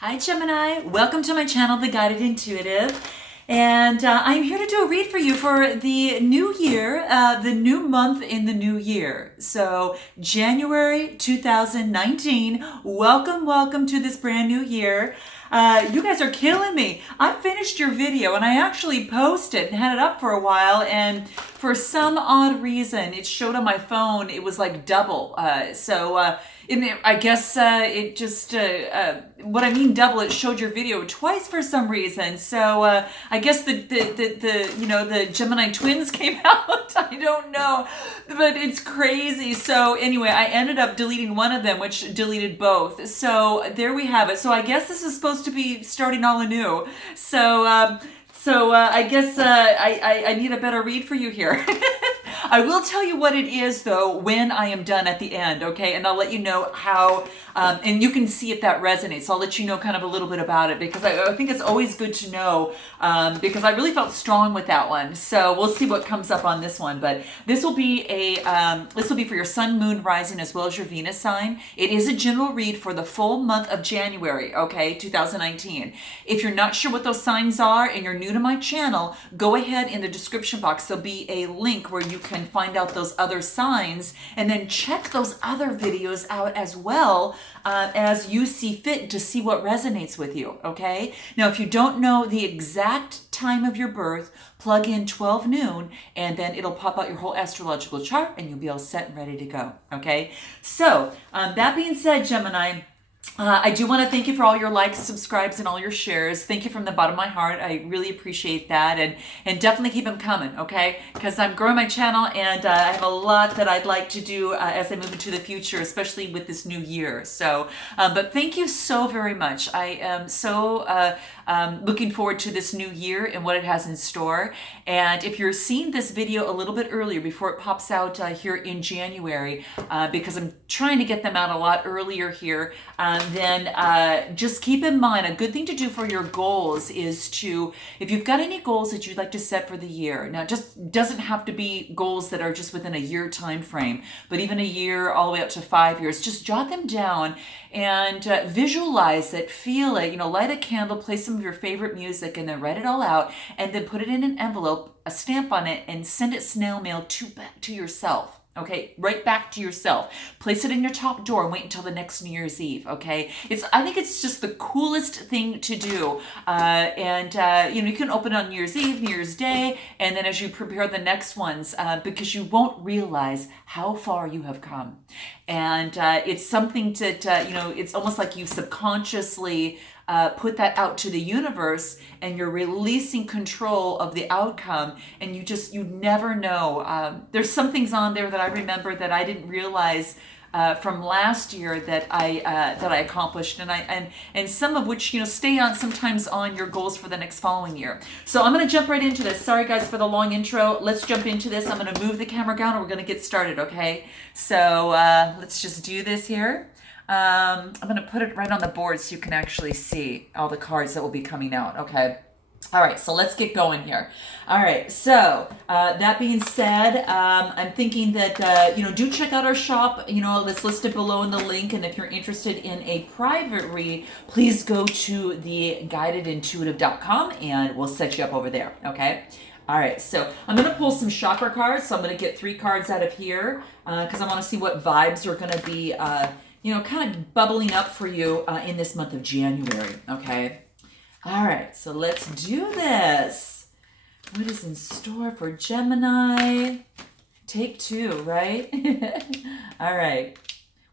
Hi Gemini, welcome to my channel, The Guided Intuitive, and I'm here to do a read for you for the new year, the new month in the new year. So January 2019, welcome to this brand new year. You guys are killing me. I finished your video and I actually posted and had it up for a while, and for some odd reason it showed on my phone it was like double. I guess it just, what I mean double, it showed your video twice for some reason. So I guess the Gemini twins came out. I don't know, but it's crazy. So anyway, I ended up deleting one of them, which deleted both. So there we have it. So I guess this is supposed to be starting all anew. So I guess I need a better read for you here. I will tell you what it is, though, when I am done at the end, okay? And I'll let you know how, and you can see if that resonates. So I'll let you know kind of a little bit about it, because I think it's always good to know, because I really felt strong with that one. So we'll see what comes up on this one. But this will be for your sun, moon, rising, as well as your Venus sign. It is a general read for the full month of January, okay, 2019. If you're not sure what those signs are and you're new to my channel, go ahead in the description box. There'll be a link where you can find out those other signs, and then check those other videos out as well, as you see fit, to see what resonates with you, okay? Now, if you don't know the exact time of your birth, plug in 12 noon, and then it'll pop out your whole astrological chart, and you'll be all set and ready to go, okay? So, that being said, Gemini, I do want to thank you for all your likes, subscribes, and all your shares. Thank you from the bottom of my heart. I really appreciate that, and definitely keep them coming, okay? Because I'm growing my channel, and I have a lot that I'd like to do as I move into the future, especially with this new year. So, but thank you so very much. I am so looking forward to this new year and what it has in store. And if you're seeing this video a little bit earlier, before it pops out here in January, because I'm trying to get them out a lot earlier here, then just keep in mind, a good thing to do for your goals is to, if you've got any goals that you'd like to set for the year, now just doesn't have to be goals that are just within a year time frame, but even a year all the way up to 5 years, just jot them down and visualize it, feel it, light a candle, play some of your favorite music, and then write it all out, and then put it in an envelope, a stamp on it, and send it snail mail to yourself. Okay, right back to yourself. Place it in your top drawer and wait until the next New Year's Eve, okay? I think it's just the coolest thing to do. You can open it on New Year's Eve, New Year's Day, and then as you prepare the next ones, because you won't realize how far you have come. And it's something that, it's almost like you subconsciously put that out to the universe, and you're releasing control of the outcome, and you never know. There's some things on there that I remember that I didn't realize from last year that I accomplished, and some of which stay on sometimes on your goals for the next following year. So I'm going to jump right into this. Sorry guys for the long intro. Let's jump into this. I'm going to move the camera down and we're going to get started, okay? So let's just do this here. I'm going to put it right on the board so you can actually see all the cards that will be coming out, okay? All right, so let's get going here. All right, so that being said, I'm thinking that, do check out our shop, that's listed below in the link. And if you're interested in a private read, please go to theguidedintuitive.com and we'll set you up over there, okay? All right, so I'm going to pull some chakra cards. So I'm going to get 3 cards out of here because I want to see what vibes are going to be kind of bubbling up for you in this month of January, okay? All right, so let's do this. What is in store for Gemini? Take 2, right? All right.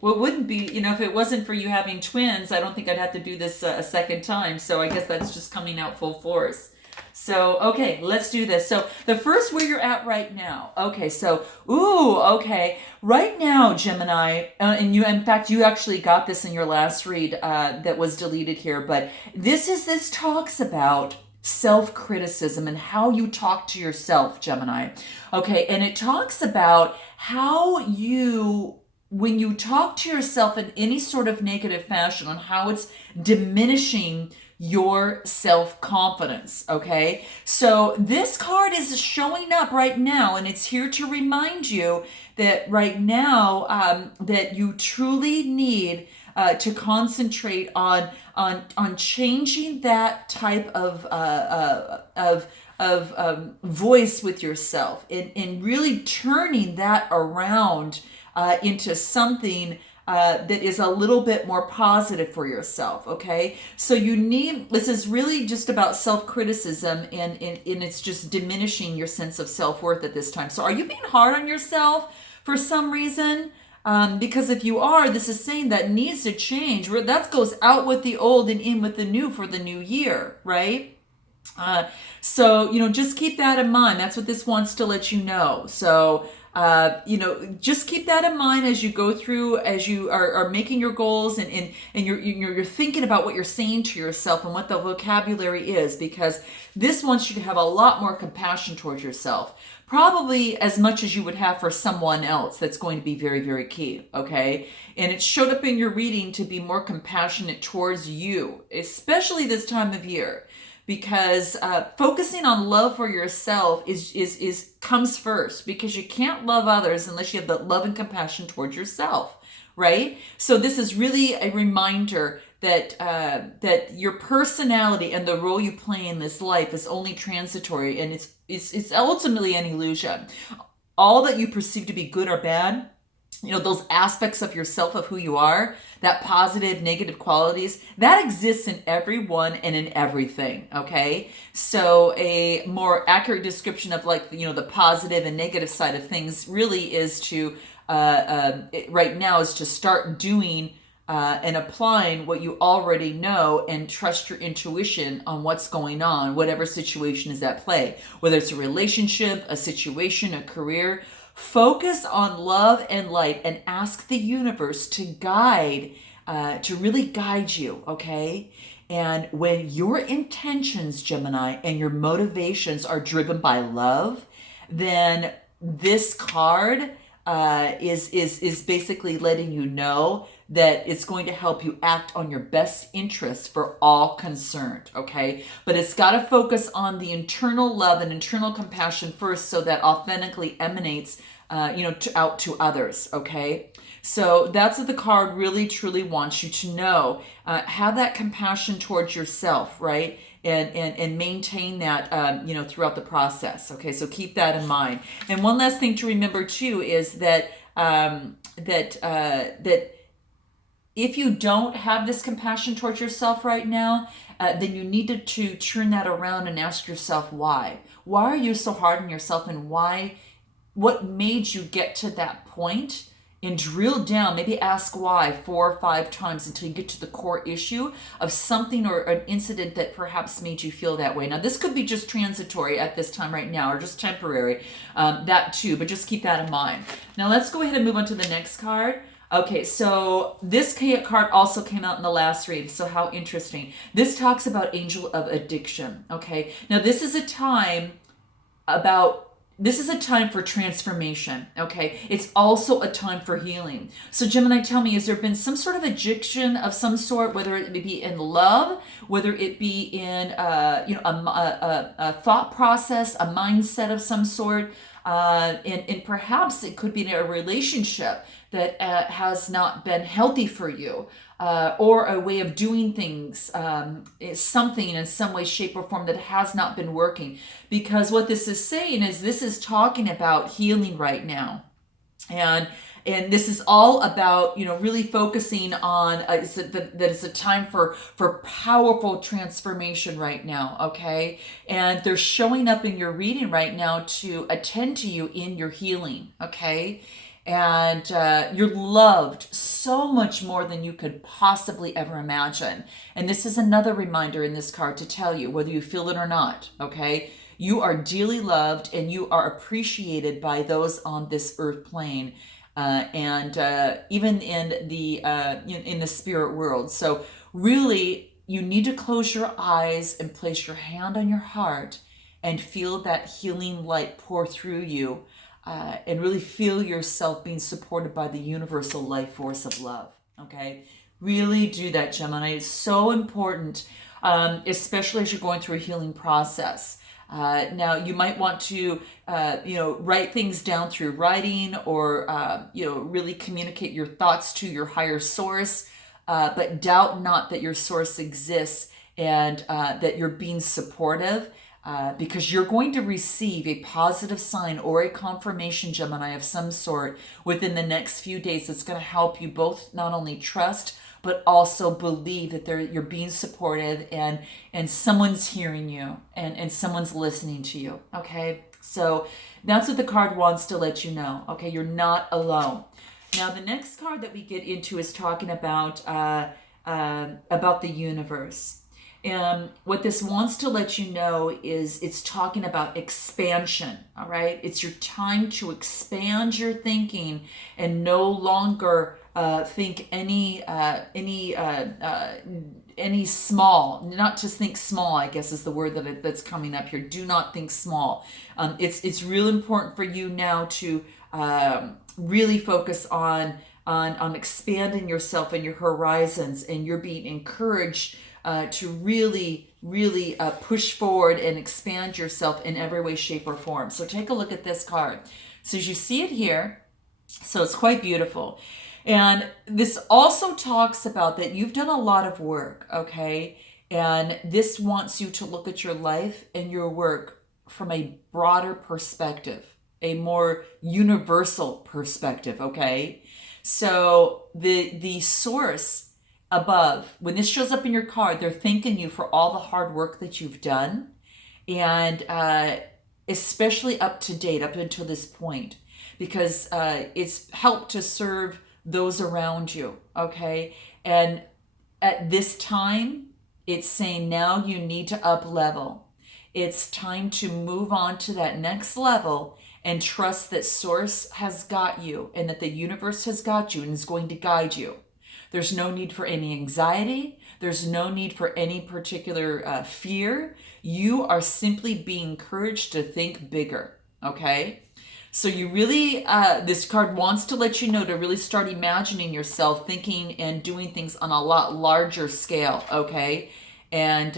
Well, it wouldn't be, if it wasn't for you having twins, I don't think I'd have to do this a second time. So I guess that's just coming out full force. So, okay, let's do this. So the first, where you're at right now. Okay, so, okay. Right now, Gemini, and in fact, you actually got this in your last read that was deleted here, but this talks about self-criticism and how you talk to yourself, Gemini. Okay, and it talks about how when you talk to yourself in any sort of negative fashion, on how it's diminishing your self-confidence, okay? So this card is showing up right now, and it's here to remind you that right now that you truly need to concentrate on on changing that type of voice with yourself, and really turning that around into something that is a little bit more positive for yourself. Okay, so this is really just about self-criticism, and it's just diminishing your sense of self-worth at this time. So are you being hard on yourself for some reason? Because if you are, this is saying that needs to change. That goes out with the old and in with the new for the new year, right? So, just keep that in mind. That's what this wants to let you know. So, just keep that in mind as you go through, as you are making your goals, and you're thinking about what you're saying to yourself and what the vocabulary is, because this wants you to have a lot more compassion towards yourself. Probably as much as you would have for someone else. That's going to be very, very key, okay? And it showed up in your reading to be more compassionate towards you, especially this time of year, because focusing on love for yourself is comes first, because you can't love others unless you have the love and compassion towards yourself, right? So this is really a reminder that your personality and the role you play in this life is only transitory, and it's ultimately an illusion. All that you perceive to be good or bad, those aspects of yourself, of who you are, that positive, negative qualities, that exists in everyone and in everything, okay? So a more accurate description of the positive and negative side of things really is to, right now, is to start doing and applying what you already know, and trust your intuition on what's going on, whatever situation is at play, whether it's a relationship, a situation, a career. Focus on love and light, and ask the universe to really guide you, okay? And when your intentions, Gemini, and your motivations are driven by love, then this card is basically letting you know that it's going to help you act on your best interest for all concerned, okay? But it's got to focus on the internal love and internal compassion first, so that authentically emanates, out to others, okay? So that's what the card really, truly wants you to know. Have that compassion towards yourself, right? And maintain that, throughout the process, okay? So keep that in mind. And one last thing to remember too is that if you don't have this compassion towards yourself right now, then you need to turn that around and ask yourself why. Why are you so hard on yourself, and what made you get to that point? And drill down, maybe ask why 4 or 5 times until you get to the core issue of something or an incident that perhaps made you feel that way. Now, this could be just transitory at this time right now, or just temporary, that too, but just keep that in mind. Now, let's go ahead and move on to the next card. Okay, so this card also came out in the last read, so how interesting. This talks about Angel of Addiction, okay? Now, this is a time for transformation, okay? It's also a time for healing. So Gemini, tell me, has there been some sort of addiction of some sort, whether it be in love, whether it be in a thought process, a mindset of some sort, and perhaps it could be in a relationship that has not been healthy for you, or a way of doing things, something in some way, shape, or form that has not been working. Because what this is saying is, this is talking about healing right now. And this is all about, really focusing on that it's a time for powerful transformation right now, okay? And they're showing up in your reading right now to attend to you in your healing, okay? And you're loved so much more than you could possibly ever imagine. And this is another reminder in this card to tell you, whether you feel it or not, okay? You are dearly loved, and you are appreciated by those on this earth plane, and even in the spirit world. So really, you need to close your eyes and place your hand on your heart and feel that healing light pour through you. And really feel yourself being supported by the universal life force of love, okay? Really do that, Gemini. It's so important, especially as you're going through a healing process. Now, you might want to, write things down through writing, or, really communicate your thoughts to your higher source. but doubt not that your source exists and that you're being supportive. Because you're going to receive a positive sign or a confirmation, Gemini, of some sort within the next few days that's going to help you both not only trust, but also believe that you're being supported and someone's hearing you and someone's listening to you, okay? So that's what the card wants to let you know, okay? You're not alone. Now, the next card that we get into is talking about the universe. And what this wants to let you know is it's talking about expansion, all right? It's your time to expand your thinking and no longer think any small. Not just think small, I guess is the word that's coming up here. Do not think small. It's real important for you now to really focus on expanding yourself and your horizons, and you're being encouraged to really push forward and expand yourself in every way, shape, or form. So take a look at this card. So as you see it here, so it's quite beautiful. And this also talks about that you've done a lot of work, okay? And this wants you to look at your life and your work from a broader perspective, a more universal perspective, okay? So the source above, when this shows up in your card, they're thanking you for all the hard work that you've done, and especially up to date, up until this point, because it's helped to serve those around you, okay? And at this time, it's saying now you need to up level. It's time to move on to that next level and trust that Source has got you and that the universe has got you and is going to guide you. There's no need for any anxiety. There's no need for any particular fear. You are simply being encouraged to think bigger, okay? So you really, this card wants to let you know to really start imagining yourself thinking and doing things on a lot larger scale, okay? And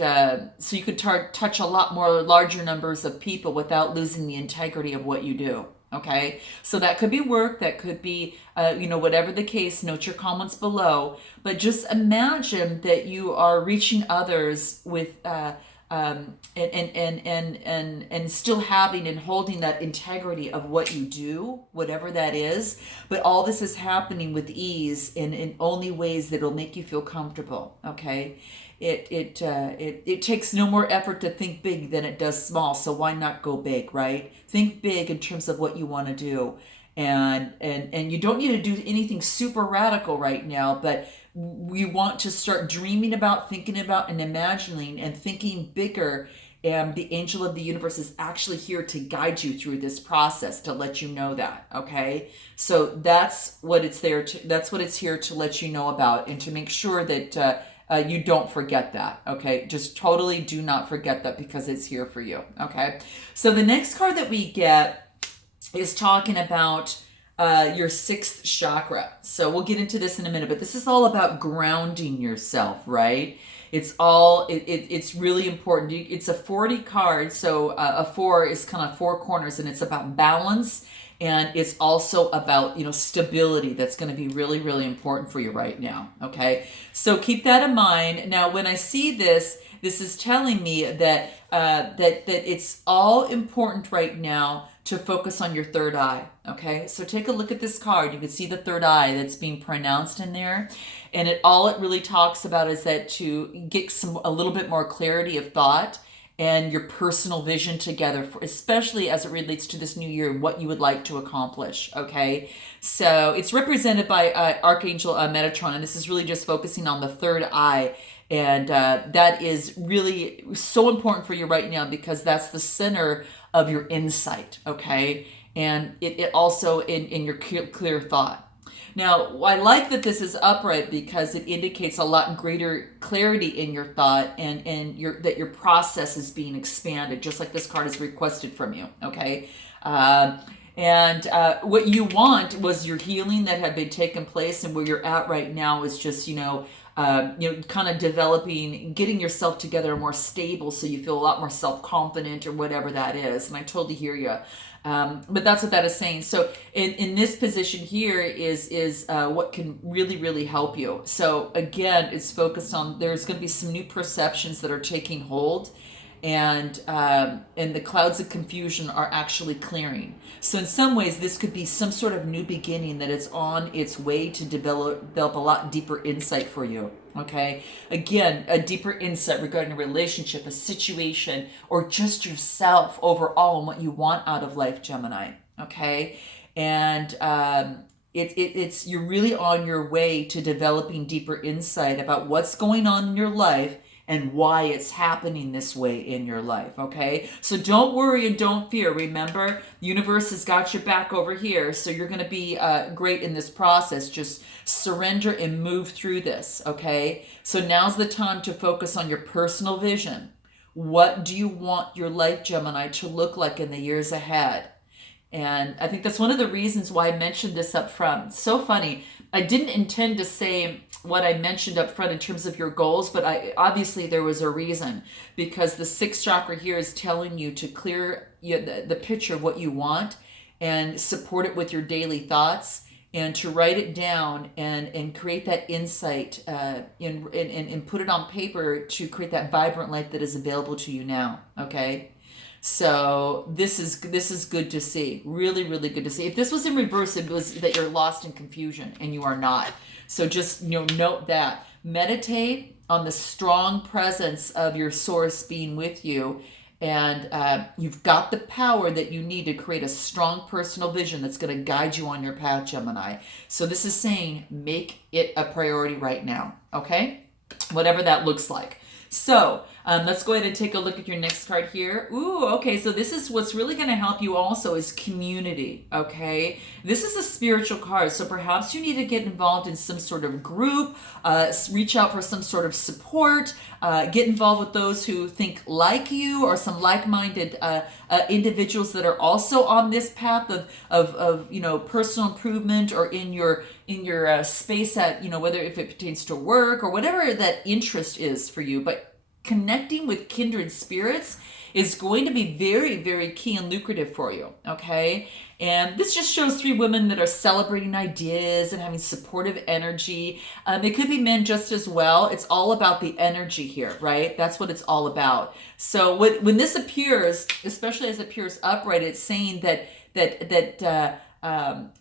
so you could touch a lot more larger numbers of people without losing the integrity of what you do. Okay, so that could be work, that could be, whatever the case. Note your comments below. But just imagine that you are reaching others with, and still having and holding that integrity of what you do, whatever that is. But all this is happening with ease and in only ways that will make you feel comfortable. Okay. It takes no more effort to think big than it does small, so why not go big, right? Think big in terms of what you want to do, and you don't need to do anything super radical right now, but we want to start dreaming about, thinking about, and imagining and thinking bigger. And the angel of the universe is actually here to guide you through this process, to let you know that, okay? So that's what it's there to. That's what it's here to let you know about, and to make sure that. You don't forget that, okay? Just totally do not forget that, because it's here for you, okay? So the next card that we get is talking about your sixth chakra. So we'll get into this in a minute, but this is all about grounding yourself, right? It's really important. It's a 40 card, so a 4 is kind of 4 corners, and it's about balance. And it's also about, stability. That's going to be really, really important for you right now. Okay. So keep that in mind. Now, when I see this is telling me that it's all important right now to focus on your third eye. Okay. So take a look at this card. You can see the third eye that's being pronounced in there. And all it really talks about is that to get a little bit more clarity of thought and your personal vision together, especially as it relates to this new year and what you would like to accomplish, okay? So it's represented by Archangel Metatron, and this is really just focusing on the third eye, and that is really so important for you right now, because that's the center of your insight, okay? And it also in your clear thought. Now, I like that this is upright because it indicates a lot greater clarity in your thought, and that your process is being expanded, just like this card is requested from you, okay? And what you want was your healing that had been taking place, and where you're at right now is just, kind of developing, getting yourself together more stable so you feel a lot more self-confident or whatever that is. And I totally hear you. But that's what that is saying. So in this position here is what can really, really help you. So again, it's focused on, there's going to be some new perceptions that are taking hold, and the clouds of confusion are actually clearing. So in some ways, this could be some sort of new beginning that is on its way to develop a lot deeper insight for you. Okay, again, a deeper insight regarding a relationship, a situation, or just yourself overall and what you want out of life, Gemini. Okay, and it's you're really on your way to developing deeper insight about what's going on in your life and why it's happening this way in your life, okay? So don't worry and don't fear. Remember, the universe has got your back over here, so you're going to be great in this process. Just surrender and move through this, okay? So now's the time to focus on your personal vision. What do you want your life, Gemini, to look like in the years ahead? And I think that's one of the reasons why I mentioned this up front. So funny. I didn't intend to say what I mentioned up front in terms of your goals, but obviously there was a reason, because the sixth chakra here is telling you to clear the picture of what you want and support it with your daily thoughts, and to write it down and create that insight and put it on paper to create that vibrant life that is available to you now. Okay. So this is good to see. Really, really good to see. If this was in reverse, it was that you're lost in confusion, and you are not. So just note that. Meditate on the strong presence of your source being with you, and you've got the power that you need to create a strong personal vision that's going to guide you on your path, Gemini. So this is saying make it a priority right now, okay? Whatever that looks like. So let's go ahead and take a look at your next card here. Ooh, okay, so this is what's really going to help you also is community, okay? This is a spiritual card, so perhaps you need to get involved in some sort of group, reach out for some sort of support, get involved with those who think like you, or some like-minded individuals that are also on this path of personal improvement, or in your space at, whether if it pertains to work or whatever that interest is for you. But connecting with kindred spirits is going to be very, very key and lucrative for you, okay? And this just shows three women that are celebrating ideas and having supportive energy. It could be men just as well. It's all about the energy here, right? That's what it's all about. So when this appears, especially as it appears upright, it's saying that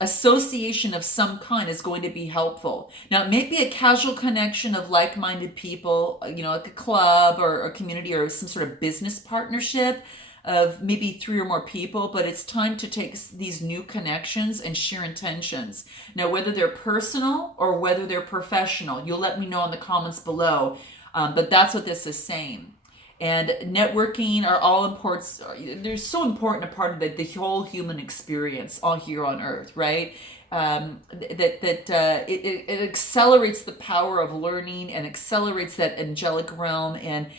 association of some kind is going to be helpful. Now, it may be a casual connection of like-minded people, like a club or a community or some sort of business partnership of maybe 3 or more people, but it's time to take these new connections and share intentions. Now, whether they're personal or whether they're professional, you'll let me know in the comments below, but that's what this is saying. And networking are all important. They're so important a part of the whole human experience all here on Earth, right? It accelerates the power of learning and accelerates that angelic realm. And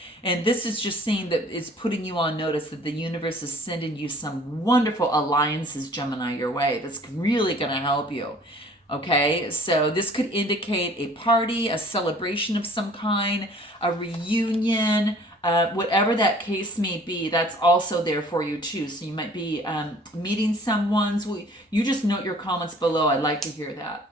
this is just saying that it's putting you on notice that the universe is sending you some wonderful alliances, Gemini, your way. That's really going to help you. Okay, so this could indicate a party, a celebration of some kind, a reunion, whatever that case may be. That's also there for you too. So you might be meeting someone. So you just note your comments below. I'd like to hear that.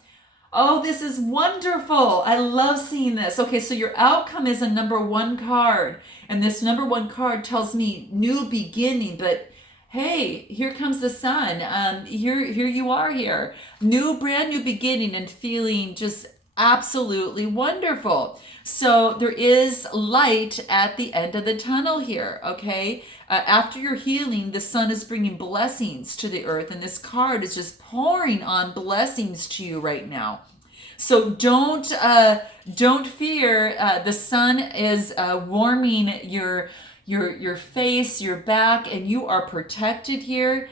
Oh, this is wonderful. I love seeing this. Okay, so your outcome is a number 1 card. And this number 1 card tells me new beginning, but hey, here comes the sun. Here you are here. Brand new beginning and feeling just absolutely wonderful. So there is light at the end of the tunnel here, okay? After your healing, the sun is bringing blessings to the earth, and this card is just pouring on blessings to you right now. So don't fear. The sun is warming your face, your back, and you are protected here.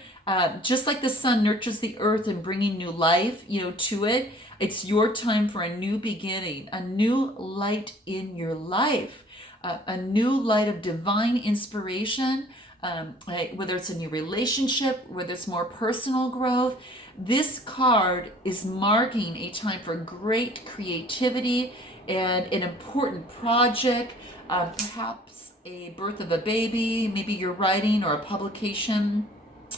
Just like the sun nurtures the earth and bringing new life, to it. It's your time for a new beginning, a new light in your life, a new light of divine inspiration, whether it's a new relationship, whether it's more personal growth. This card is marking a time for great creativity and an important project, perhaps a birth of a baby, maybe you're writing or a publication.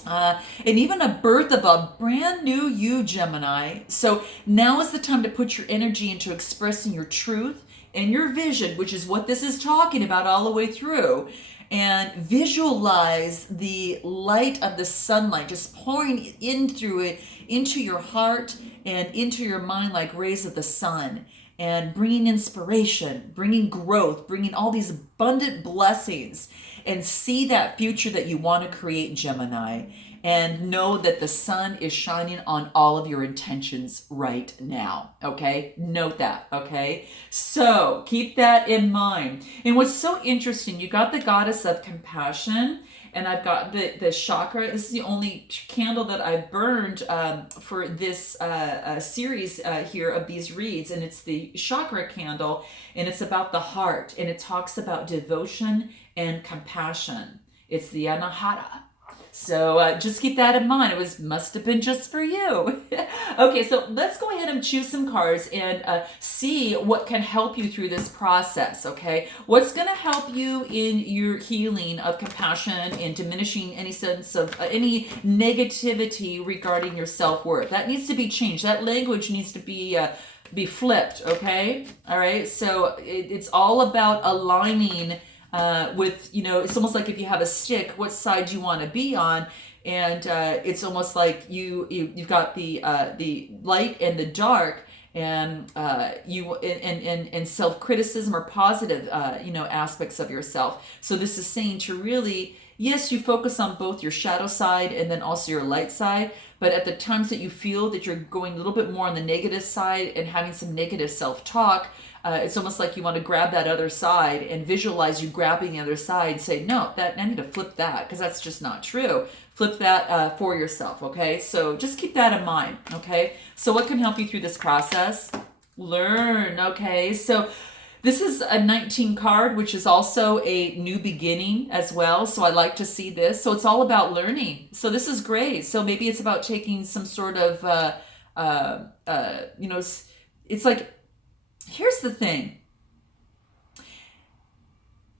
And even a birth of a brand new you, Gemini. So now is the time to put your energy into expressing your truth and your vision, which is what this is talking about all the way through. And visualize the light of the sunlight just pouring in through it into your heart and into your mind like rays of the sun, and bringing inspiration, bringing growth, bringing all these abundant blessings, and see that future that you want to create, Gemini, and know that the sun is shining on all of your intentions right now. Okay, note that. Okay, so keep that in mind. And what's so interesting, you got the goddess of compassion, and I've got the chakra. This is the only candle that I've burned for this series here of these reads, and it's the chakra candle, and it's about the heart, and it talks about devotion and compassion. It's the Anahata. So just keep that in mind. It must have been just for you. Okay, so let's go ahead and choose some cards and see what can help you through this process, okay? What's going to help you in your healing of compassion and diminishing any sense of any negativity regarding your self-worth? That needs to be changed. That language needs to be flipped, okay? All right, so it's all about aligning with, it's almost like if you have a stick, what side you want to be on, and it's almost like you've got the light and the dark, and and self-criticism or positive aspects of yourself. So this is saying to really, yes, you focus on both your shadow side and then also your light side, but at the times that you feel that you're going a little bit more on the negative side and having some negative self-talk, it's almost like you want to grab that other side and visualize you grabbing the other side and say, no, I need to flip that because that's just not true. Flip that for yourself, okay? So just keep that in mind, okay? So what can help you through this process? Learn, okay? So this is a 19 card, which is also a new beginning as well. So I like to see this. So it's all about learning. So this is great. So maybe it's about taking some sort of, it's like, here's the thing.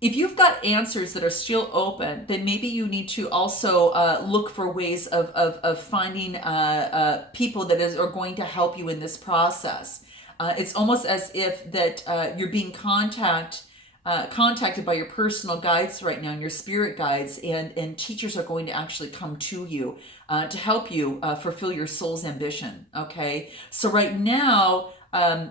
If you've got answers that are still open, then maybe you need to also look for ways of finding people that are going to help you in this process. It's almost as if that you're being contacted by your personal guides right now, and your spirit guides, and teachers are going to actually come to you to help you fulfill your soul's ambition. Okay, so right now,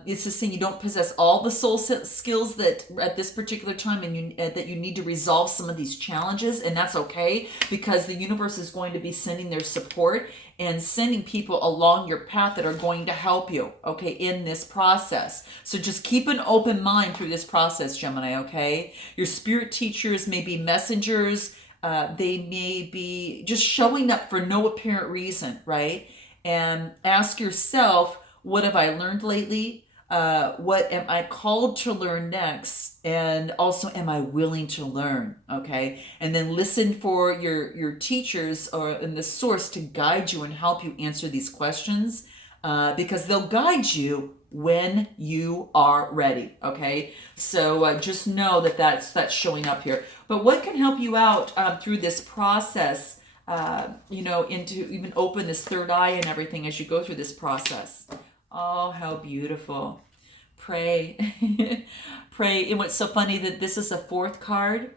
it's just saying you don't possess all the soul skills that at this particular time, and that you need to resolve some of these challenges, and that's okay, because the universe is going to be sending their support and sending people along your path that are going to help you, okay, in this process. So just keep an open mind through this process, Gemini, okay? Your spirit teachers may be messengers. They may be just showing up for no apparent reason, right? And ask yourself, what have I learned lately? What am I called to learn next? And also, am I willing to learn? Okay. And then listen for your teachers or in the source to guide you and help you answer these questions, because they'll guide you when you are ready. Okay. So just know that that's showing up here. But what can help you out through this process? Into even open this third eye and everything as you go through this process. Oh, how beautiful. Pray. Pray. And what's so funny that this is a fourth card.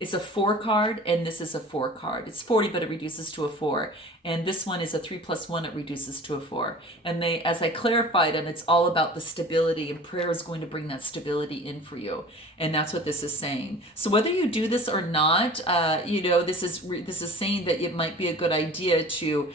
It's a 4 card, and this is a 4 card. It's 40, but it reduces to a 4. And this one is a 3 plus 1, it reduces to a 4. And as I clarified, and it's all about the stability, and prayer is going to bring that stability in for you. And that's what this is saying. So whether you do this or not, this is saying that it might be a good idea to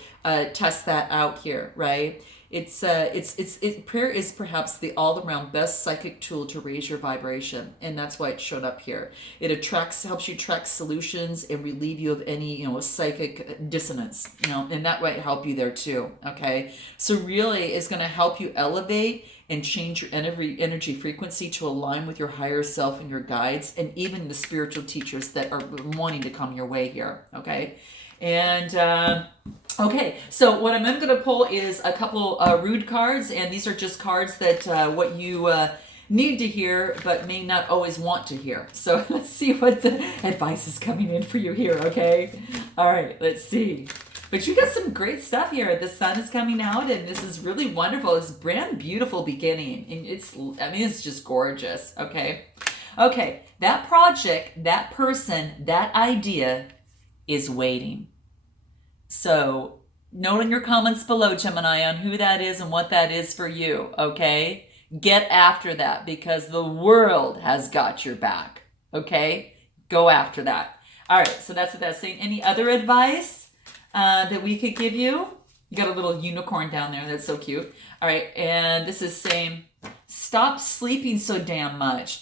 test that out here, right? Prayer is perhaps the all-around best psychic tool to raise your vibration, and that's why it showed up here. It helps you attract solutions and relieve you of any, psychic dissonance, and that might help you there too. Okay, so really, it's going to help you elevate and change your energy frequency to align with your higher self and your guides, and even the spiritual teachers that are wanting to come your way here. Okay, and. Okay, so what I'm going to pull is a couple rude cards, and these are just cards that what you need to hear, but may not always want to hear. So let's see what the advice is coming in for you here, okay? All right, let's see. But you got some great stuff here. The sun is coming out, and this is really wonderful. It's a brand beautiful beginning. And it's just gorgeous, okay? Okay, that project, that person, that idea is waiting. So note in your comments below, Gemini, on who that is and what that is for you, okay? Get after that because the world has got your back, okay? Go after that. All right, so that's what that's saying. Any other advice that we could give you? You got a little unicorn down there. That's so cute. All right, and this is saying, stop sleeping so damn much.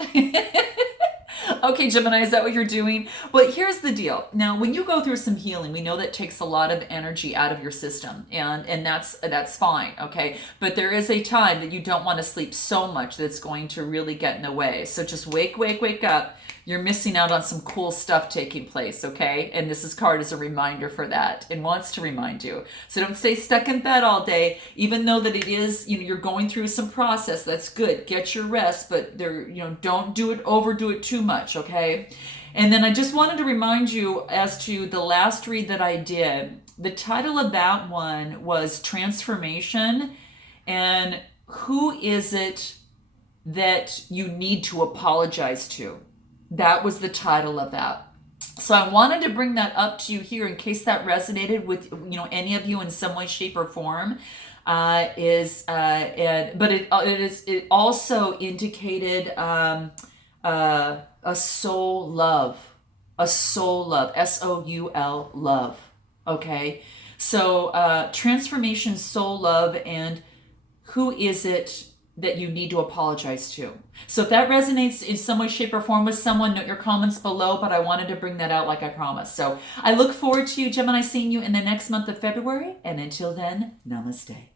Okay, Gemini, is that what you're doing? Well, here's the deal. Now, when you go through some healing, we know that takes a lot of energy out of your system, and that's fine, okay? But there is a time that you don't want to sleep so much that's going to really get in the way. So just wake up. You're missing out on some cool stuff taking place, okay? And this card is a reminder for that and wants to remind you. So don't stay stuck in bed all day, even though that it is, you're going through some process. That's good. Get your rest, but don't overdo it too much, okay? And then I just wanted to remind you as to the last read that I did. The title of that one was Transformation, and who is it that you need to apologize to? That was the title of that. So I wanted to bring that up to you here in case that resonated with any of you in some way, shape, or form. But it also indicated a soul love, SOUL love. Okay, so transformation, soul love, and who is it that you need to apologize to? So if that resonates in some way, shape, or form with someone, note your comments below, but I wanted to bring that out like I promised. So I look forward to you, Gemini, seeing you in the next month of February, and until then, namaste.